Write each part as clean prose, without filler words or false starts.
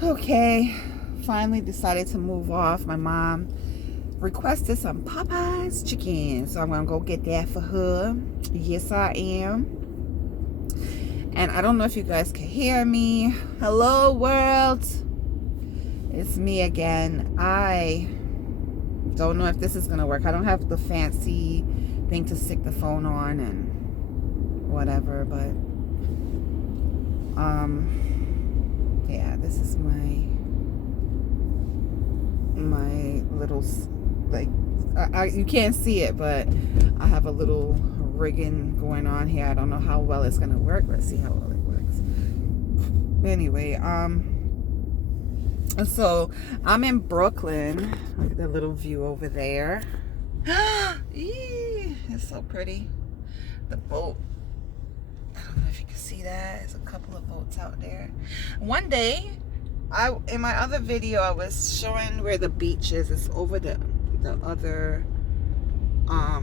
Okay, finally decided to move off. My mom requested some Popeye's chicken, so I'm gonna go get that for her. Yes, I am. And I don't know if you guys can hear me. Hello, world. It's me again. I don't know if this is gonna work. I don't have the fancy thing to stick the phone on and whatever, but yeah, this is my little, like, you can't see it, but I have a little rigging going on here. I don't know how well it's gonna work. Let's see how well it works. Anyway, so I'm in Brooklyn. Look at the little view over there. It's so pretty. The boat, I don't know if you can see that. There's a couple of boats out there. One day, in my other video, I was showing where the beach is. It's over the other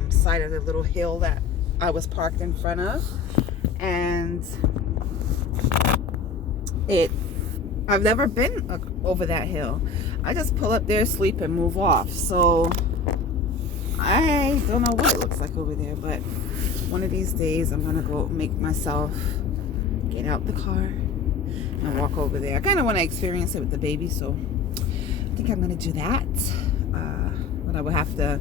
side of the little hill that I was parked in front of, and I've never been over that hill. I just pull up there, sleep, and move off. So I don't know what it looks like over there, but one of these days I'm gonna go make myself get out the car and walk over there. I kind of want to experience it with the baby, so I think I'm gonna do that. But I would have to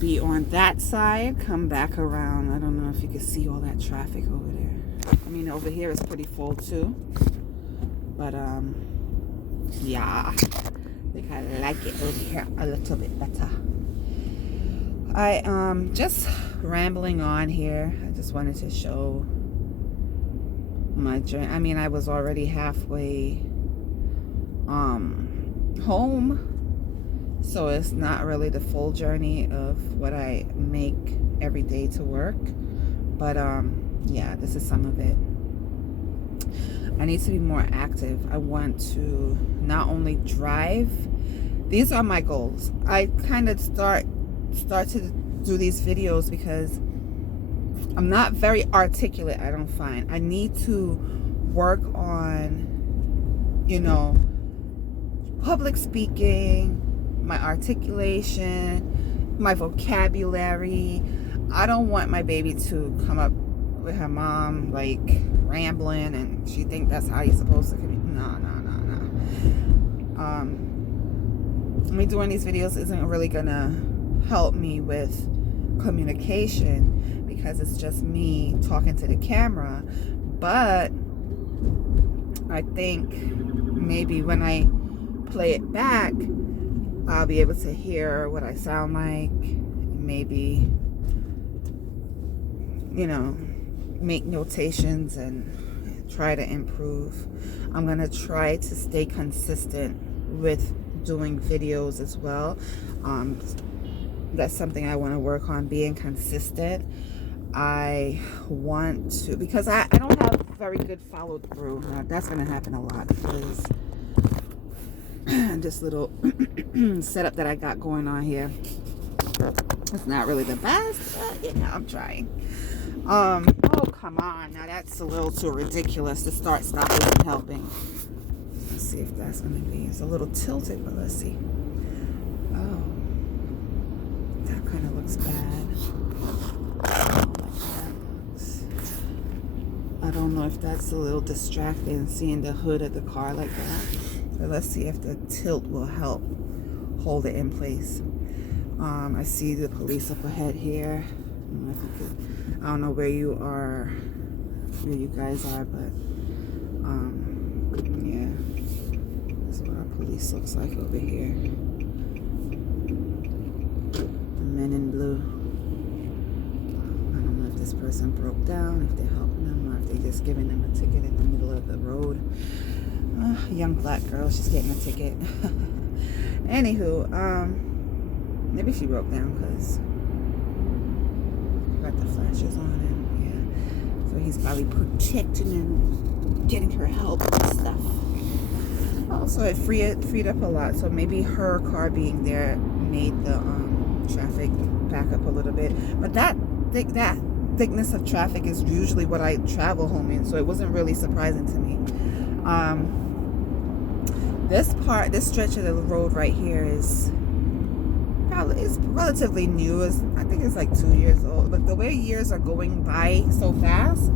be on that side, come back around. I don't know if you can see all that traffic over there. I mean, over here is pretty full too, but yeah, I think I like it over here a little bit better. I just rambling on here. I just wanted to show my journey. I mean, I was already halfway home, so it's not really the full journey of what I make every day to work, but yeah, this is some of it. I need to be more active. I want to not only drive. These are my goals. I kind of start to do these videos because I'm not very articulate, I don't find. I need to work on, you know, public speaking, my articulation, my vocabulary. I don't want my baby to come up with her mom like rambling and she think that's how you're supposed to communicate. No. Me doing these videos isn't really gonna help me with communication because it's just me talking to the camera. But I think maybe when I play it back, I'll be able to hear what I sound like, maybe, you know, make notations and try to improve. I'm gonna try to stay consistent with doing videos as well. That's something I want to work on, being consistent. I want to, because I don't have very good follow through. That's going to happen a lot because this little setup that I got going on here, it's not really the best, but you know, I'm trying. Oh, come on. Now that's a little too ridiculous. The start stop isn't helping. Let's see if that's going to be, it's a little tilted, but let's see. Oh, that kind of looks bad. I don't know if that's a little distracting, seeing the hood of the car like that. But let's see if the tilt will help hold it in place. I see the police up ahead here. I don't know where you are, where you guys are, but yeah, that's what our police looks like over here. The men in blue. I don't know if this person broke down, if they're helping them, or if they're just giving them a ticket in the middle of the road. Young black girl, she's getting a ticket. Anywho, maybe she broke down because got the flashes on, and yeah, so he's probably protecting and getting her help and stuff. Also, it freed up a lot, so maybe her car being there made the traffic back up a little bit. But that thickness of traffic is usually what I travel home in, so it wasn't really surprising to me. This stretch of the road right here is relatively new. I think it's like 2 years old, but the way years are going by so fast,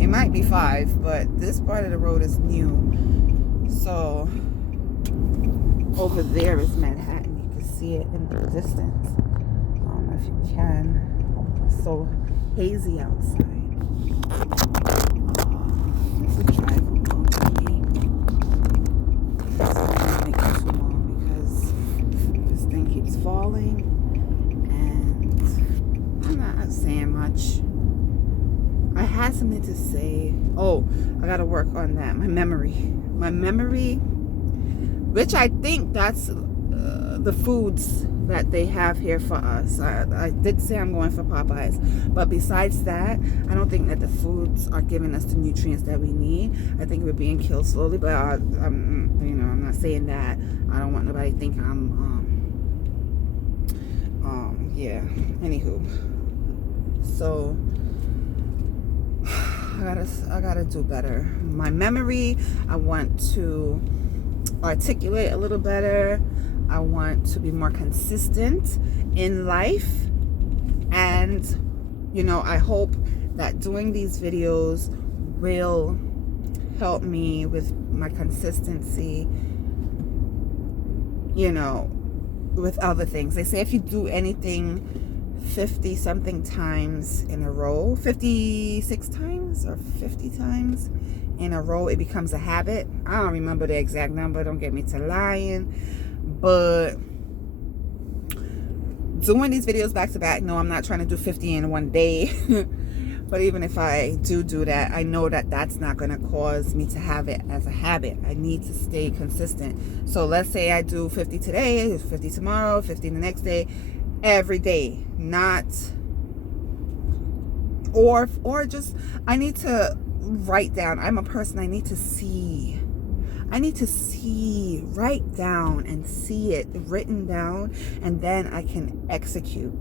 it might be 5, but this part of the road is new. So over there is Manhattan. You can see it in the distance. I don't know if you can. It's so hazy outside. This is a driving mode for me. Make it too long because this thing keeps falling, and I'm not saying much. I had something to say. Oh, I gotta work on that. My memory, which I think that's the foods that they have here for us. I did say I'm going for Popeyes, but besides that, I don't think that the foods are giving us the nutrients that we need. I think we're being killed slowly, but I'm not saying that. I don't want nobody to think I'm yeah. Anywho, so I gotta do better. My memory, I want to articulate a little better. I want to be more consistent in life. And, I hope that doing these videos will help me with my consistency, with other things. They say if you do anything 50 something times in a row, 56 times or 50 times in a row, it becomes a habit. I don't remember the exact number, don't get me to lying, but doing these videos back to back, no, I'm not trying to do 50 in one day. But even if I do that, I know that that's not going to cause me to have it as a habit. I need to stay consistent. So let's say I do 50 today, 50 tomorrow, 50 the next day, every day. Not, or just, I need to write down. I'm a person, I need to see, write down and see it written down, and then I can execute.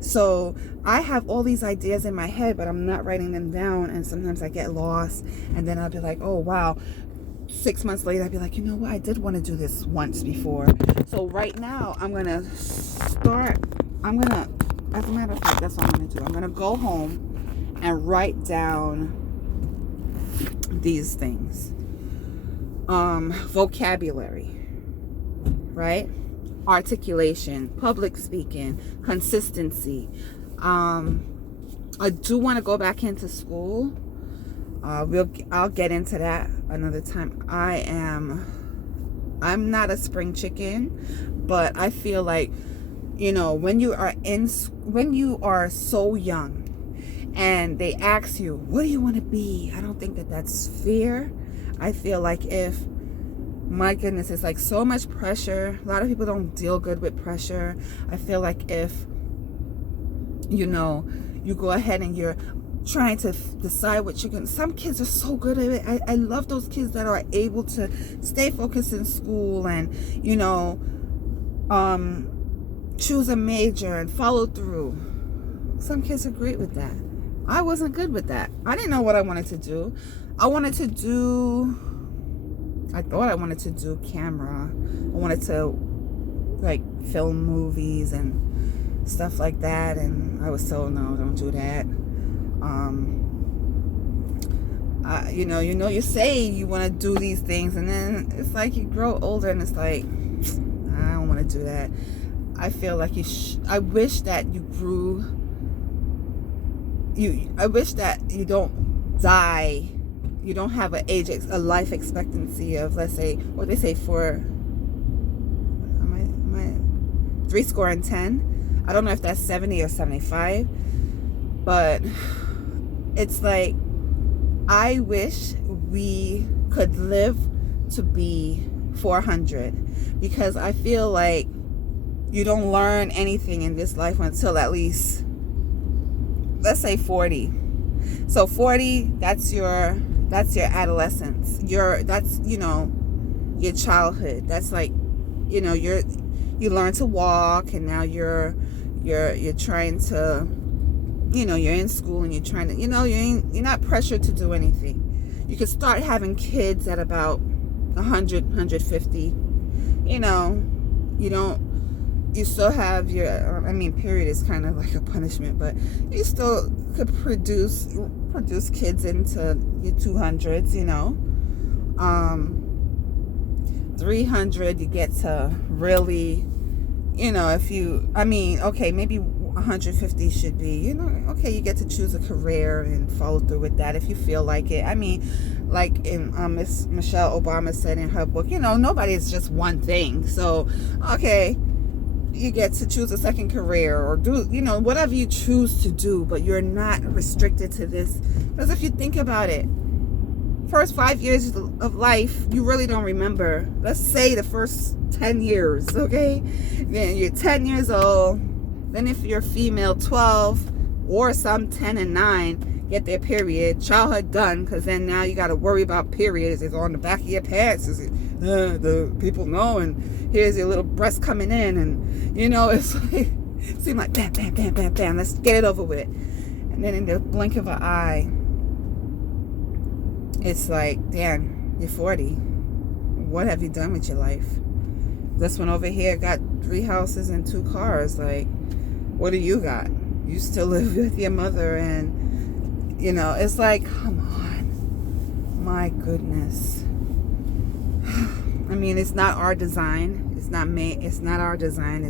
So I have all these ideas in my head, but I'm not writing them down, and sometimes I get lost, and then I'll be like, oh wow, 6 months later I'd be like, you know what, I did want to do this once before. So right now as a matter of fact, that's what I'm gonna do. I'm gonna go home and write down these things. Vocabulary, right? Articulation, public speaking, consistency. I do want to go back into school. I'll get into that another time. I'm not a spring chicken, but I feel like, when you are so young and they ask you, what do you want to be? I don't think that that's fear. I feel like my goodness, it's like so much pressure. A lot of people don't deal good with pressure. I feel like if, you go ahead and you're trying to decide what you're going to, some kids are so good at it. I love those kids that are able to stay focused in school and, choose a major and follow through. Some kids are great with that. I wasn't good with that. I didn't know what I wanted to do. I thought I wanted to do camera. I wanted to film movies and stuff like that, and I was told, no, don't do that. You say you want to do these things, and then it's like you grow older and it's like, I don't want to do that. I feel like I wish that you grew. I wish that you don't die. You don't have a life expectancy of, let's say, what they say for 70. I don't know if that's 70 or 75, but it's like, I wish we could live to be 400, because I feel like you don't learn anything in this life until at least, let's say 40. So 40, that's your adolescence. That's your childhood. That's like, you learn to walk, and now you're trying to, you're in school and you're trying to, you're not pressured to do anything. You could start having kids at about 100, 150. You know, you still have your, I mean, period is kind of like a punishment, but you still could produce kids into your 200s, 300, you get to really, if you, I mean, okay, maybe 150 should be, okay, you get to choose a career and follow through with that if you feel like it. I mean, like in Miss Michelle Obama said in her book, nobody is just one thing. So, okay, you get to choose a second career or do, whatever you choose to do, but you're not restricted to this. Because if you think about it, first 5 years of life, you really don't remember. Let's say the first 10 years, okay? Then you're 10 years old. Then if you're female, 12, or some 10 and 9 get their period. Childhood done, because then now you got to worry about periods. It's on the back of your pants. The people know, and here's your little breast coming in, and it's like, it seems like bam, bam, bam, bam, bam. Let's get it over with. And then in the blink of an eye, it's like, damn, you're 40. What have you done with your life? This one over here got 3 houses and 2 cars. Like, what do you got? You still live with your mother, and it's like, come on, my goodness. I mean, it's not our design. It's not made. It's not our design.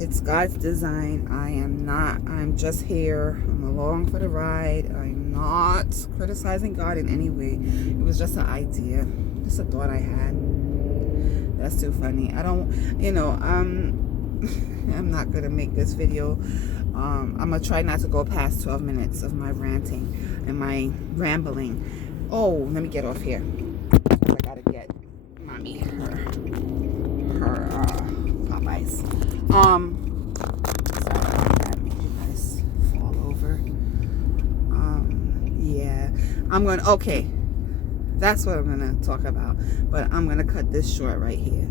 It's God's design. I'm just here. I'm along for the ride. I'm not criticizing God in any way. It was just an idea, just a thought I had. That's too funny. I don't, I'm not gonna make this video. I'm gonna try not to go past 12 minutes of my ranting and my rambling. Oh, let me get off here. I gotta get mommy her Popeyes. Sorry about that. Made you guys fall over. Yeah, okay, that's what I'm gonna talk about, but I'm gonna cut this short right here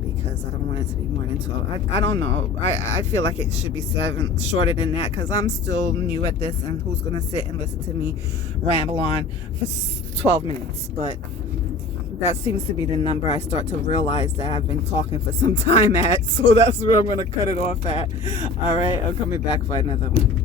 because I don't want it to be more than 12. I don't know. I feel like it should be 7, shorter than that, because I'm still new at this, and who's gonna sit and listen to me ramble on for 12 minutes? But that seems to be the number I start to realize that I've been talking for some time at, so that's where I'm gonna cut it off at. All right, I'm coming back for another one.